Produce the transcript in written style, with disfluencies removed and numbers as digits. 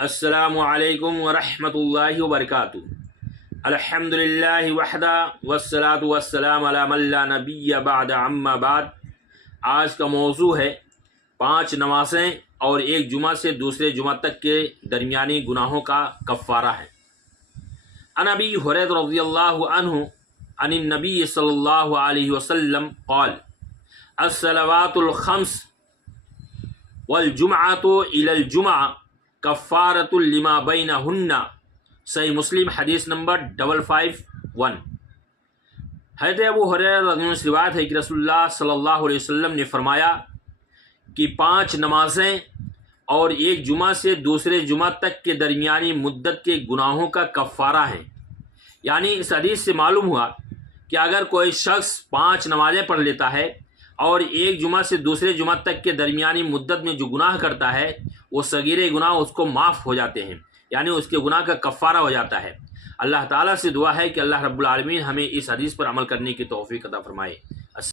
السلام علیکم ورحمۃ اللہ وبرکاتہ۔ الحمدللہ وحدہ والصلاۃ والسلام علی من لا نبی بعد اما بعد۔ آج کا موضوع ہے 5 نمازیں اور ایک جمعہ سے دوسرے جمعہ تک کے درمیانی گناہوں کا کفارہ ہے۔ عن ابی ہریرہ رضی اللہ عنہ عن النبی صلی اللہ علیہ وسلم قال الصلوات الخمس والجمعۃ الی الجمعہ کفارۃ لما بینہن۔ صحیح مسلم حدیث نمبر 551۔ حضرت ابو ہریرہ رضی اللہ عنہ سے روایت ہے کہ رسول اللہ صلی اللہ علیہ وسلم نے فرمایا کہ 5 نمازیں اور ایک جمعہ سے دوسرے جمعہ تک کے درمیانی مدت کے گناہوں کا کفارہ ہیں۔ یعنی اس حدیث سے معلوم ہوا کہ اگر کوئی شخص 5 نمازیں پڑھ لیتا ہے اور ایک جمعہ سے دوسرے جمعہ تک کے درمیانی مدت میں جو گناہ کرتا ہے وہ صغیرے گناہ اس کو معاف ہو جاتے ہیں، یعنی اس کے گناہ کا کفارہ ہو جاتا ہے۔ اللہ تعالیٰ سے دعا ہے کہ اللہ رب العالمین ہمیں اس حدیث پر عمل کرنے کی توفیق عطا فرمائے۔